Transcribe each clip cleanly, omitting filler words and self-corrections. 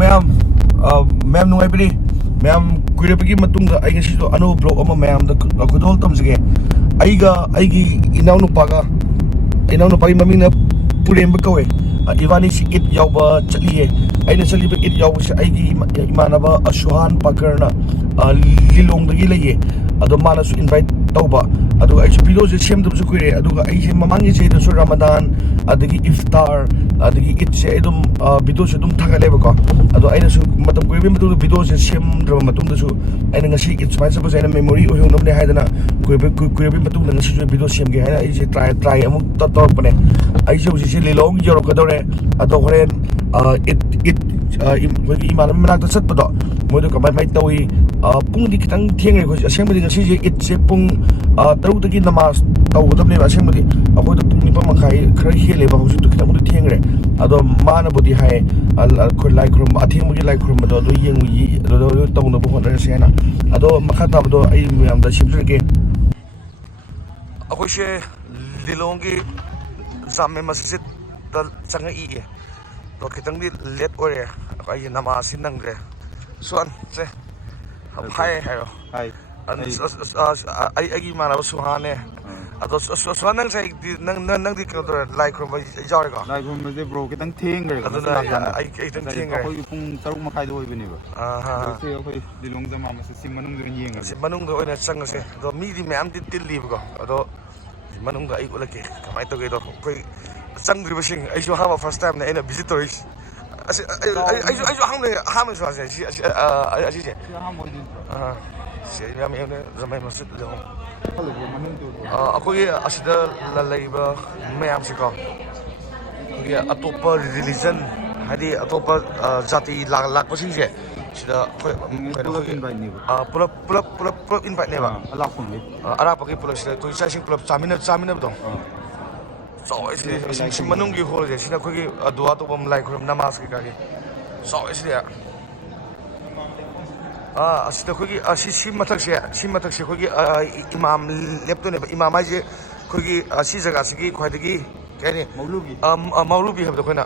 Ma'am, ma'am nungaibini. Ma'am, kuirabigi matungda ay ngasido ano blog ama ma'am da kudol tamsige. Aigi inaw nupagi maming na puremba kawe. Ibani si it yauba chaliye. Aina chaliba it yauba si aigi imanaba SUHAN pakarna LILONG dagi laye. Ado mana su invite tauba. Ado ay su video je shem dum su kuire. Ado ay je mamangi je su Ramadan adagi iftar adagi it se edum video se dum thaga leba ko. Ado aina su matam kuire matum video je shem drum matum da su aina ngasi it smile sa aina memory o hong namne haidana kuire matum da ngasi video shem ge haina ay je try amuk tor pane. Ay je LILONG yorok kadore ado horen it imanam manakta satpado modo kamay may tawi pung di kitang thiengre ko asembli ngasi je it se pung taruk dagi namaz tawdam le asembli ako da pung ni pa makai khara hele ba hosu kitang modo thiengre ado mana bodi hai ko like rum athing mo like rum do yeng yi do tong no bo hon se na ado makata do ai am da shimjur ke ako she LILONG gi JAME MASJID da changa i to kitang di let ore ay namaz sinangre SUHAN se hi hello Hi. ay mana SUHAN ne ado SUHAN nang sai nang di ko like rum jaw ko Like room de bro kitang thengre ado ay kitang thiengre ko pung taruk makai do ibini ba. Se ko LILONG jama mas sim manung de yeng. si manung do ina chang se do mi di me am di til live ko ado manung da ay ulake kamay to gedo ko chang dri basing ay su hama first time na ina visitors ay su hama su ase si Si ha mo din. si yam yam JAME MASJID do Hello bro manung do. akogi asida lalaiba mayam si ko akogi atopa religion hadi atopa jati lak pasing je sida Pulap invite ni ba. pulap invite ne ba Alak pun ni. ara pagi pulap sida ko isa sing pulap chamina do so si manung gi hol je sida ko gi dua to bam like rum namaz ki kagi so isida asida ko gi si matak se ko gi imam lepto ne imam ai je ko gi si jaga si gi khwai gi kani Maulubi. maulubi habdo ko na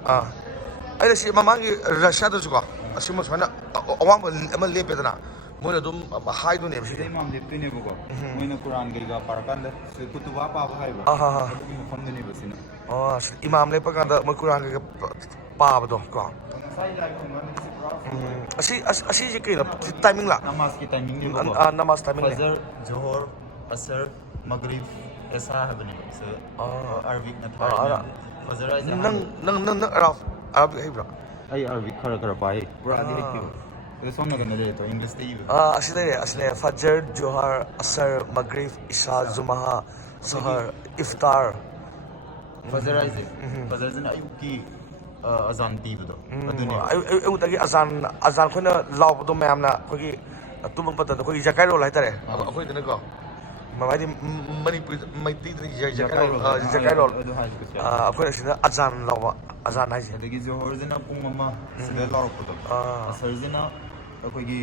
ai si mamangi rasha do ko asima sona awang ama lepedana moina dum hai do ne si Imam de tune ko. Moina Quran ge ga parakan de kutuba pa ba hai ba. Mo phon ni ba sina. imam lepa kada mo Quran ga pa ba do ko Sai like ko man si bro. asi je kina timing la Namaz ki timing ni ba. namaz timing le Fajr, Johor, Asr, Maghrib, ऐसा है बने से Arabic ना था फजर ऐसा nang arab ai bra आई Arabic खरा खरा पाए पूरा आदि लिखती हो तो सोना करने दे तो इंग्लिश दे asile fajr johar asr maghrib isha zumaha sahar iftar फजर ऐसे फजर जन आयु की अजान ती बदो अदुने ai utagi azan khona law do mayam na khogi tumang pata khogi jakai ro lai tare khoi dena ko mamadi manipur mai ti jakai ro khoi sina azan lawa azan hai अदगी जोहर जना पुंग mama सिदा लारो पतो असर जना अखोगी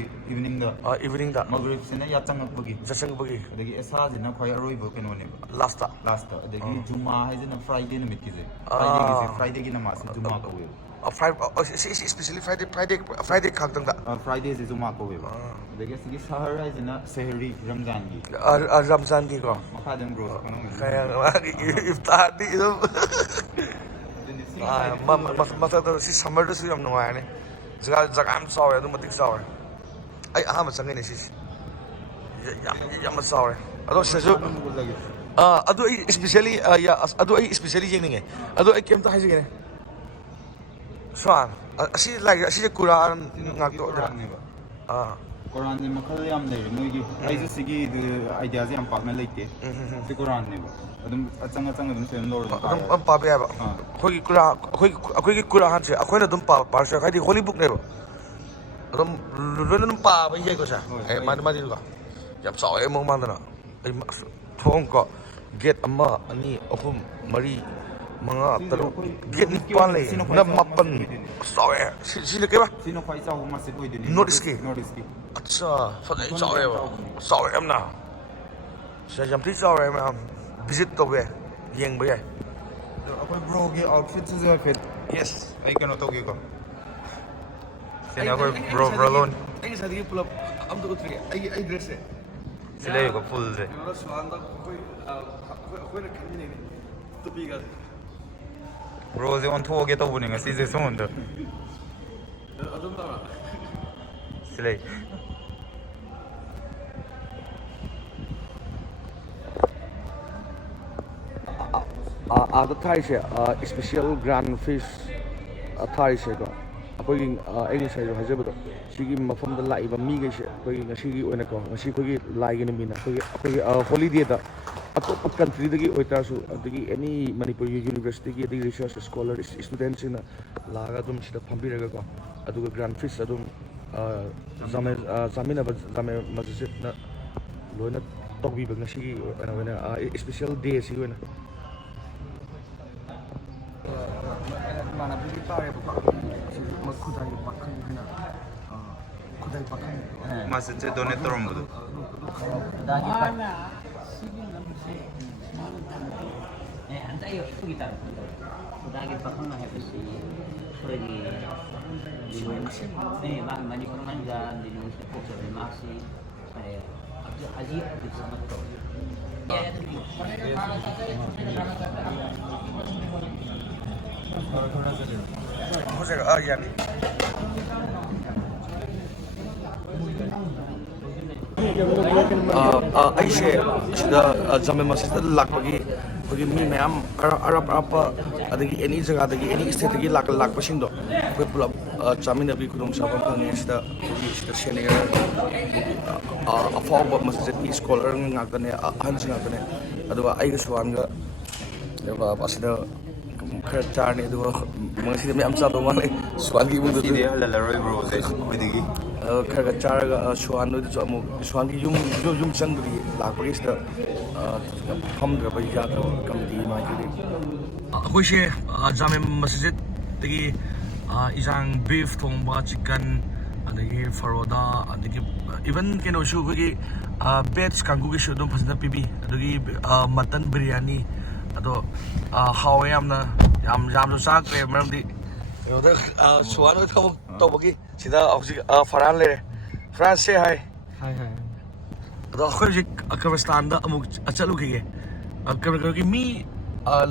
evening da मगरिब सिना या चंगक बगी jasang bagi अदगी ऐसा जना खोय अरोय बो केनो ने last लास्ट अदगी जुमा है जना फ्राइडे ने मिट कीजे फ्राइडे की नमाज जुमा को वे especially friday khak tang da Friday से जुमा को वे अदगी सिगी शहर है जना सहरी रमजान की ramzan ki ko मखादम ब्रो kaya iftar di do masa to si summer do si yam nungai ne jaga am sawe do matik sawe ai ahama sangai ne si yam sawe ado seju ado especially ya ado especially jeng ne ado kem ta haji ne SUHAN asi like asi Quran ngak to da Quran ni makhal yam nei moigi ai sigi idea yam pakna leite si Quran ne adum achang adum sem lor adum pa ba khoi Quran khoi Quran se akhoi adum pa sa khai di holy book ne ro adum lulun pa ba ye ko sa ai ma di ko yam saw ai mong man na ai thong ko get ama ani ahum mari mga talo get ni pale na mapan saw si le ke ba sino khai sa ma se koi din notice ki अच्छा फदै चावे चावे हमना से जमती चावे में हम visit तो गए येंग बे तो अपन ब्रो के आउटफिट से फिट यस आई कैन तो के को Sino ako bro loan. Ay sa digi pull up am to three. Ay dress eh. Sila yung full de. Ano suhan da koy na kanni ne. Tubiga. Bro zi on tuwa geta buning si zi sonda. Adum da. Sila. Ada thai se special grand fish thai se ko ꯑꯩꯈꯣꯏꯒꯤ ꯑꯩꯅ ꯉꯁꯥꯏꯁꯨ ꯍꯥꯏꯖꯕꯗꯣ ꯁꯤꯒꯤ ꯃꯐꯝꯗ ꯂꯥꯛꯏꯕ ꯃꯤꯈꯩꯁꯦ ꯑꯩꯈꯣꯏꯒꯤ ꯉꯁꯤꯒꯤ ꯑꯣꯏꯅꯀꯣ ꯉꯁꯤ ꯑꯩꯈꯣꯏꯒꯤ ꯂꯥꯏꯒꯤ ꯅꯨꯃꯤꯠꯅ ꯑꯩꯈꯣꯏꯒꯤ ꯍꯣꯂꯤꯗꯦꯗ ꯑꯇꯣꯞꯄ ꯀꯟꯇ꯭ꯔꯤꯗꯒꯤ ꯑꯣꯏꯇꯥꯔꯁꯨ ꯑꯗꯒꯤ ꯑꯦꯅꯤ ꯃꯅꯤꯄꯨꯔꯒꯤ ꯌꯨꯅꯤꯚꯔꯁꯤꯇꯤꯒꯤ ꯑꯗꯒꯤ ꯔꯤꯁꯔꯁ ꯁ꯭ꯀꯣꯂꯔ ꯁ꯭ꯇꯨꯗꯦꯟꯠꯁꯤꯡꯅ ꯂꯥꯛꯑꯒ ꯑꯗꯨꯝ ꯁꯤꯗ ꯐꯝꯕꯤꯔꯒꯀꯣ ꯑꯗꯨꯒ ꯒ꯭ꯔꯥꯟ ꯐꯤꯁ ꯑꯗꯨꯝ ꯆꯥꯃꯤꯟꯅꯕ ꯖꯥꯃꯦ ꯃꯁꯖꯤꯠꯅ ꯂꯣꯏꯅ ꯇꯧꯕꯤꯕ ꯉꯁꯤꯒꯤ ꯑꯣꯏꯅ ꯁ꯭ꯄꯦꯁꯤꯌꯦꯜ ꯗꯦ ꯑꯁꯤꯒꯤ ꯑꯣꯏꯅ 이만한 밀가루에 막 쿠다이 박한 그냥 쿠다이 박한 마스제 돈에 떨어온 거도. 앉아요. 여기다. 그다음에 박한만 해보시. 저기 네, 많이 그런 자 이제 복잡해 맛이 아주 아직 비슷하죠. 호세가 yani ꯑꯩꯁꯦ ꯁꯤꯗ ꯖꯥꯃꯦ ꯃꯁꯖꯤꯗ ꯂꯥꯛꯄꯒꯤ ꯑꯩꯈꯣꯏꯒꯤ ꯃꯤ ꯃꯌꯥꯝ ꯑꯔꯥꯞꯄ ꯑꯗꯒꯤ ꯑꯦꯅꯤ ꯖꯒꯥꯗꯒꯤ ꯑꯦꯅꯤ ꯁ꯭ꯇꯦꯠꯇꯒꯤ ꯂꯥꯛꯄꯁꯤꯡꯗꯣ ꯑꯩꯈꯣꯏ ꯄꯨꯂꯞ ꯆꯥꯃꯤꯟꯅꯕꯒꯤ ꯈꯨꯗꯣꯡꯆꯥꯕ ꯐꯪꯉꯦ ꯁꯤꯗ ꯑꯩꯈꯣꯏꯒꯤ ꯁꯤꯗ ꯁꯦꯅꯤꯌꯔ ꯑꯐꯥꯎꯕ ꯃꯁꯖꯤꯗꯀꯤ ꯁ꯭ꯀꯣꯂꯔ ꯉꯥꯛꯇꯅꯦ ꯑꯍꯟꯁꯤꯡ ꯉꯥꯛꯇꯅꯦ ꯑꯗꯨꯒ ꯑꯩꯒ ꯁꯨꯍꯥꯟꯒ ꯑꯁꯤꯗ खर चारने मसीद मैम चादो माले सुहान की बुद खर चारगा सुहान सुहान की युम चंगदी लापगी सिदा फमद्रब यादव कमिटी माइकि अखोइसे जामे मस्जिद तगी इजांग बीफ थोंबा चिकन अदगी फरोदा अदगी इवन केनोसु खगी बेट्स कांगुगी शुदम फसना पीबी अदगी मटन बिरयानी अदो हावे यामनो चाक्रे मरमदी योदा सुहान तौबगी सिदा हौजिक फरान लेरे फरान से हाय अदो अखोइजिक कब्रिस्तान दा अमुक अचलुखिगे कब्रिस्तान मी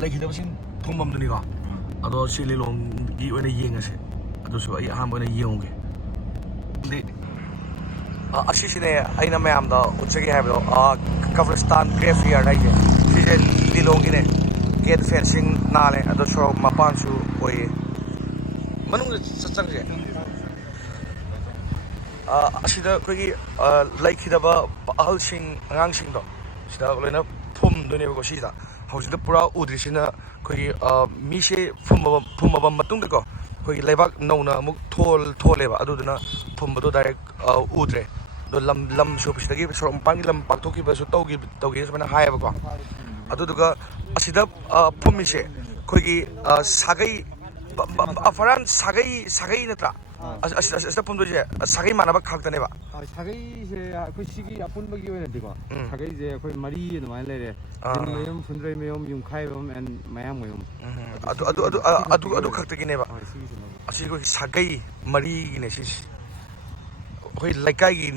लेखिदबसिन थोंबमदुनिको अदो सि लिलोंग गी ओइना येंगसे अदोसु अई अहांबा ओइना येंगुगे दि असिसिने अइना मयामदा उचगे हायबो कब्रिस्तान ग्रेवयार्ड हाइजे सिजे लिलोंगिने गेट फेंसिंग नाले अदो सो मपानसु ओये मनुंग चंगजे असिदा कोगी लाइखिदबा अहलसिंग अंगांसिंगदो सिदा लोइना फुम दोनेबको सिदा हौजिदा पुरा उद्रिसिना कोगी मिसे फुमबा मतुंगदको कोगी लेबाक नौना अमुक थोलेबा अदुदुना फुमबदो डाइरेक्ट उद्रे दो लम सुपसिदगी सोरम पांगी लम पाक्थोकिबसु तौगी समेना हायबको अदुदुगा असिदा फुमिसे कोगी सागै फरान सागै नत्रा असिदा फुमदोजे सागै मानबा खाक्तनेबा 사계이제 그 시기 아픈 먹이 왜는 되고 사계이제 거의 말이 많이 내래 진매염 분드레 매염 용카이염 앤 마양 매염 अदु खक्तगिनेबा असिगो सागै मरीगिने सिस कोई लकाई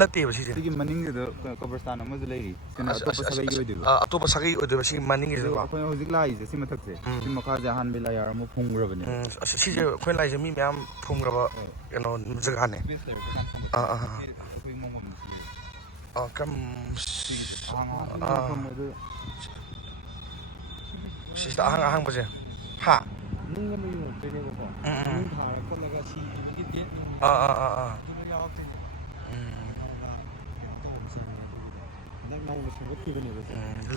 नते बसिजे सिगी मनिंग द कब्रिस्तान अमज लेरी सिना अतोप सगै ओदबा सि मनिंग इज अखोय होजिक लाइजे सि मथकसे सि मखा जहान बेला यार मु फुंग्रबने सिजे खोय लाइजे मी म्याम फुंग्रबा यनो जगाने कम सिस्ता ahang बजे हा 능을 되네고 다라 콜라가 시기 데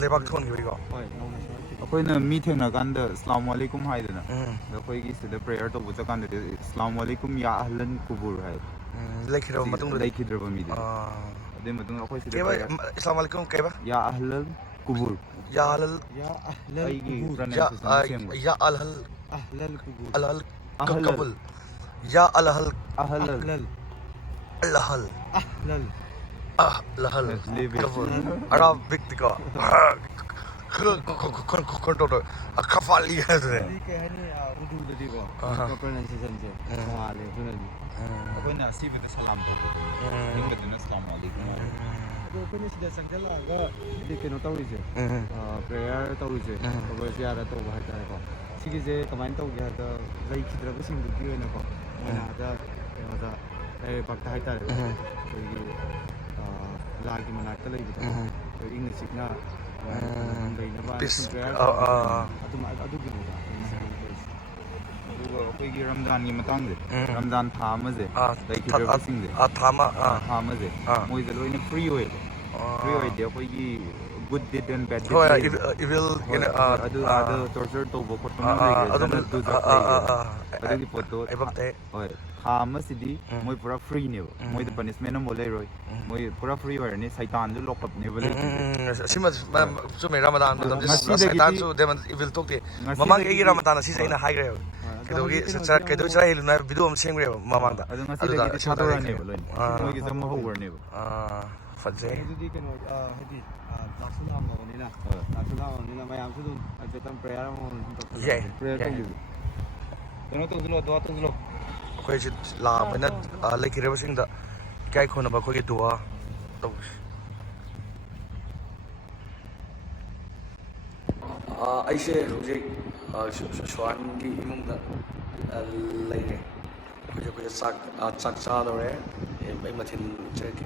लेबाक थोन गिरिगो अखोइना मी थेंगना कांद अस्सलाम वालेकुम हाइदना अखोइगी सिदा प्रेयर तो बुचा कांद अस्सलाम वालेकुम या अहलन कुबूर हाय लेखिरो मतुंग लेखिद्रबा मी दे मतुंग अखोइ सिदा अस्सलाम वालेकुम केबा या अहलन कुबूर या अहल या अलहल अलहल कबुल या अलहल अलहल अहलहल कबुल अरबिक दिको ꯈꯣꯟꯇꯣꯛꯇꯣ ꯈꯐꯥꯂꯤ ꯍꯥꯏꯗꯨꯅꯦ ꯍꯥꯏꯗꯤ ꯀꯩ ꯍꯥꯏꯅꯤ ꯎꯔꯗꯨꯗꯗꯤꯀꯣ ꯄ꯭ꯔꯣꯅꯥꯎꯟꯁꯤꯌꯦꯁꯟꯁꯦ ꯇꯣꯉꯥꯜꯂꯦ ꯑꯗꯨꯅꯗꯤ ꯑꯩꯈꯣꯏꯅ ꯑꯁꯤꯕꯗ ꯁꯂꯥꯝ ꯇꯧꯕ ꯏꯪꯕꯗꯨꯅ ꯁꯂꯥꯝ ꯑꯂꯩꯀꯨꯝ ꯑꯗꯣ ꯑꯩꯈꯣꯏꯅ ꯁꯤꯗ ꯆꯪꯁꯤꯜꯂꯛꯑꯒ ꯍꯥꯏꯗꯤ ꯀꯩꯅꯣ ꯇꯧꯔꯤꯁꯦ ꯄ꯭ꯔꯦꯌꯔ ꯇꯧꯔꯤꯁꯦ ꯀꯕꯔꯁꯤꯌꯥꯗ ꯇꯧꯕ ꯍꯥꯏꯇꯥꯔꯦꯀꯣ ꯁꯤꯒꯤꯁꯦ ꯀꯃꯥꯏꯅ ꯇꯧꯒꯦ ꯍꯥꯏꯕꯗ ꯂꯩꯈꯤꯗ꯭ꯔꯕꯁꯤꯡꯗꯨꯒꯤ ꯑꯣꯏꯅꯀꯣ ꯃꯣꯏꯅ ꯑꯥꯗ ꯀꯩꯅꯣꯗ ꯂꯩꯔꯩꯕꯥꯛꯇ ꯍꯥꯏꯇꯥꯔꯦ ꯑꯩꯈꯣꯏꯒꯤ ꯂꯥꯏꯒꯤ ꯃꯅꯥꯛꯇ ꯂꯩꯕꯗꯣ ꯑꯩꯈꯣꯏ ꯏꯪꯅ ꯆꯤꯛꯅ ꯂꯩꯅꯕ ꯄ꯭ꯔꯦꯌꯔ ꯑꯗꯨꯒꯤꯅꯤꯗ ꯑꯗꯨꯒ ꯑꯩꯈꯣꯏꯒꯤ ꯔꯝꯖꯥꯟꯒꯤ ꯃꯇꯥꯡꯁꯦ ꯔꯝꯖꯥꯟ ꯊꯥ ꯑꯃꯁꯦ ꯂꯩꯈꯤꯗ꯭ꯔꯕꯁꯤꯡꯁꯦ ꯊꯥ ꯑꯃ ꯊꯥ ꯑꯃꯁꯦ ꯃꯣꯏꯁꯦ ꯂꯣꯏꯅ ꯐ꯭ꯔꯤ ꯑꯣꯏꯌꯦꯕ ꯐ꯭ꯔꯤ ꯑꯣꯏꯗꯦ ꯑꯩꯈꯣꯏꯒꯤ good diet and bad diet ꯂꯩꯌꯦꯕ 이빌 ꯑꯗꯨ ꯑꯥꯗ ꯇꯣꯔꯆꯔ ꯇꯧꯕ ꯈꯣꯠꯄ ꯃꯌꯥꯝ ꯂꯩꯈ꯭ꯔꯦ ꯖꯅꯠ ꯗꯨꯖꯛ ꯂꯩꯈ꯭ꯔꯦ ꯑꯗꯨꯒꯤ ꯄꯣꯠꯇꯣ ꯍꯣꯏ ꯊꯥ ꯑꯃꯁꯤꯗꯤ ꯃꯣꯏ ꯄꯨꯔꯥ ꯐ꯭ꯔꯤꯅꯦꯕ ꯃꯣꯏꯗ ꯄꯅꯤꯁꯃꯦꯟ ꯑꯃꯐꯥꯎ ꯂꯩꯔꯣꯏ ꯃꯣꯏ ꯄꯨꯔꯥ ꯐ꯭ꯔꯤ ꯑꯣꯏꯔꯅꯤ ꯁꯩꯇꯥꯟꯁꯨ ꯂꯣꯛꯀꯞꯅꯦꯕ ꯂꯩꯇꯣꯏꯁꯦ ꯁꯤꯃ ꯆꯨꯝꯃꯦ ꯔꯃꯗꯥꯟ ꯃꯇꯝꯁꯦ ꯁꯩꯇꯥꯟꯁꯨ ꯗꯦꯃꯟ 이빌 ꯊꯣꯛꯇꯦ ꯃꯃꯥꯡꯒꯤ ꯑꯩꯒꯤ ꯔꯃꯗꯥꯟ ꯑꯁꯤꯁꯦ ꯑꯩꯅ ꯍꯥꯏꯈ꯭ꯔꯦꯕ ꯀꯩꯗꯧꯒꯤ ꯆꯔꯥ ꯍꯦꯜꯂꯨꯅ ꯚꯤꯗꯤꯑꯣ ꯑꯃ ꯁꯦꯝꯈ꯭ꯔꯦꯕ ꯃꯃꯥꯡꯗ ꯑꯗꯣ ꯉꯁꯤꯗꯒꯤꯗꯤ ꯊꯥꯗꯣꯔꯛꯑꯅꯦꯕ ꯂꯣꯏꯅ ꯃꯣꯏꯒꯤꯁꯨ ꯑꯃ ꯍꯧꯈ꯭ꯔꯅꯦꯕ ꯐꯖꯩ ꯑꯗꯨꯗꯤ ꯀꯩꯅꯣ ꯍꯥꯏꯗꯤ ꯂꯥꯛꯁꯨ ꯂꯥꯛꯑꯕꯅꯤꯅ ꯃꯌꯥꯝꯁꯨ ꯑꯗꯨꯝ ꯍꯥꯏꯐꯦꯠꯇꯪ ꯄ꯭ꯔꯦꯌꯔ ꯑꯃꯃꯝ ꯌꯥꯏ ꯄ꯭ꯔꯦꯌꯔ ꯇꯧꯕꯤꯌꯨ ꯀꯩꯅꯣ ꯇꯧꯁꯤꯜꯂꯣ ꯗꯨꯋꯥ ꯇꯧꯁꯤꯜꯂꯣ ꯑꯩꯈꯣꯏꯁꯤ ꯂꯥꯛꯑꯕꯅꯤꯅ ꯂꯩꯈꯤꯗ꯭ꯔꯕꯁꯤꯡꯗ ꯏꯀꯥꯏ ꯈꯨꯝꯅꯕ ꯑꯩꯈꯣꯏꯒꯤ ꯗꯨꯋꯥ ꯇꯧꯁꯤ ꯑꯩꯁꯦ ꯍꯧꯖꯤꯛ ꯁꯨꯍꯥꯟꯒꯤ ꯏꯃꯨꯡꯗ ꯂꯩꯔꯦ ꯑꯩꯈꯣꯏꯁꯦ ꯆꯥꯛ ꯆꯥꯗꯧꯔꯦ ꯑꯩ ꯃꯊꯦꯜ ꯆꯥꯔꯛꯀꯦ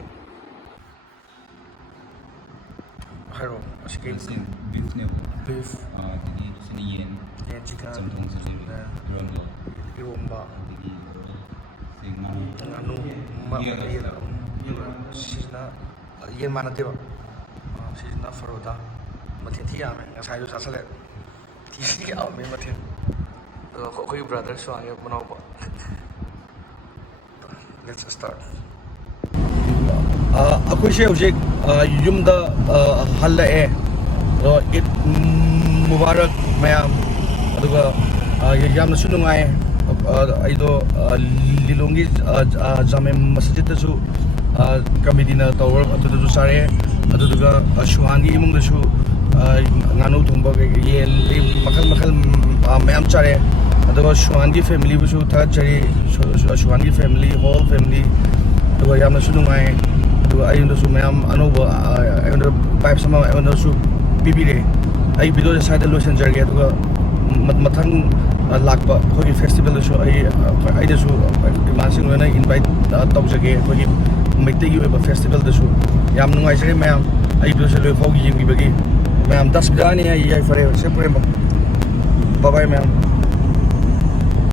ꯍꯥꯏꯔꯣ ꯑꯁꯤ ꯀꯩ ꯕꯤꯐꯅꯦꯕ ꯕꯤꯐ ꯑꯗꯒꯤ ꯁꯤꯅ ꯌꯦꯟ ꯆꯤꯀꯟ ꯆꯝꯊꯣꯡꯁꯨ ꯂꯩꯕ ꯏꯔꯣꯟꯕ ꯏꯔꯣꯝꯕ ꯑꯗꯒꯤ ꯁꯤ ꯉꯥꯅꯨ ꯁꯤꯁꯤꯅ ꯌꯦꯟ ꯃꯥꯟꯅꯗꯦꯕ ꯁꯤꯁꯤꯅ ꯐꯔꯣꯗꯥ ꯃꯊꯦꯜ ꯊꯤ ꯌꯥꯝꯃꯦ ꯉꯁꯥꯏꯗꯣ ꯆꯥꯁꯤꯜꯂꯦ ꯊꯤ ꯌꯥꯝꯃꯦ ꯃꯊꯦꯜ ꯑꯗꯣ ꯑꯩꯈꯣꯏꯒꯤ ꯕ꯭ꯔꯗꯔ ꯁꯨꯍꯥꯟꯒꯤ ꯃꯅꯥꯎꯄꯥ ꯂꯦꯠꯁ ꯁ꯭ꯇꯥꯔꯠ ꯑꯩꯈꯣꯏꯁꯦ ꯍꯧꯖꯤꯛ ꯌꯨꯝꯗ ꯍꯜꯂꯛꯑꯦ ꯑꯗꯣ ꯏꯗ ꯃꯨꯕꯥꯔꯛ ꯃꯌꯥꯝ ꯑꯗꯨꯒ ꯌꯥꯝꯅꯁꯨ ꯅꯨꯡꯉꯥꯏ ꯑꯩꯗꯣ ꯂꯤꯂꯣꯡꯒꯤ ꯖꯥꯃꯦ ꯃꯁꯖꯤꯗꯇꯁꯨ ꯀꯃꯤꯇꯤꯅ ꯇꯧꯔ ꯑꯗꯨꯗꯁꯨ ꯆꯥꯔꯛꯑꯦ ꯑꯗꯨꯗꯨꯒ ꯁꯨꯍꯥꯟꯒꯤ ꯏꯃꯨꯡꯗꯁꯨ ꯉꯥꯅꯨ ꯊꯣꯡꯕ ꯌꯦꯟ ꯃꯈꯜ ꯃꯈꯜ ꯃꯌꯥम ꯆꯥꯔꯦ ꯑꯗꯨꯒ ꯁꯨꯍꯥꯟꯒꯤ ꯐꯦꯃꯤꯂꯤꯕꯨꯁꯨ ꯊꯥꯒꯠꯆꯔꯤ ꯁꯨꯍꯥꯟꯒꯤ ꯐꯦꯃꯤꯂꯤ ꯍꯣꯜ ꯐꯦꯃꯤꯂꯤ ꯑꯗꯨꯒ ꯌꯥꯝꯅꯁꯨ ꯅꯨꯡꯉꯥꯏ ꯑꯗꯨꯒ ꯑꯩꯉꯣꯟꯗꯁꯨ ꯃꯌꯥꯝ ꯑꯅꯧꯕ ꯑꯩꯉꯣꯟꯗ ꯄꯥꯏꯞꯁ ꯑꯃ ꯑꯩꯉꯣꯟꯗꯁꯨ ꯄꯤꯕꯤꯔꯦ ꯑꯩ ꯚꯤꯗꯤꯑꯣꯁꯦ ꯁ꯭ꯋꯥꯏꯗ ꯂꯣꯏꯁꯤꯟꯖꯔꯒꯦ ꯑꯗꯨꯒ ꯃꯊꯪ ꯂꯥꯛꯄ ꯑꯩꯈꯣꯏꯒꯤ ꯐꯦꯁꯇꯤꯚꯦꯜꯗꯁꯨ ꯑꯩꯅꯁꯨ ꯏꯃꯥꯟꯁꯤꯡ ꯂꯣꯏꯅ ꯏꯟꯚꯥꯏꯠ ꯇꯧꯖꯒꯦ ꯑꯩꯈꯣꯏꯒꯤ ꯃꯩꯇꯩꯒꯤ ꯑꯣꯏꯕ ꯐꯦꯁꯇꯤꯚꯦꯜꯗꯁꯨ ꯌꯥꯝ ꯅꯨꯡꯉꯥꯏꯖꯔꯦ ꯃꯌꯥꯝ ꯑꯩ ꯚꯤꯗꯤꯑꯣꯁꯦ ꯂꯣꯏꯐꯥꯎ ꯌꯦꯡꯕꯤꯕꯒꯤ ꯃꯌꯥꯝ ꯗꯁꯕꯤꯗꯥꯅꯤ ꯌꯥꯏꯐꯔꯦ ꯁꯦꯄꯨꯔꯦꯝꯕ ꯕꯥꯏ ꯃꯌꯥꯝ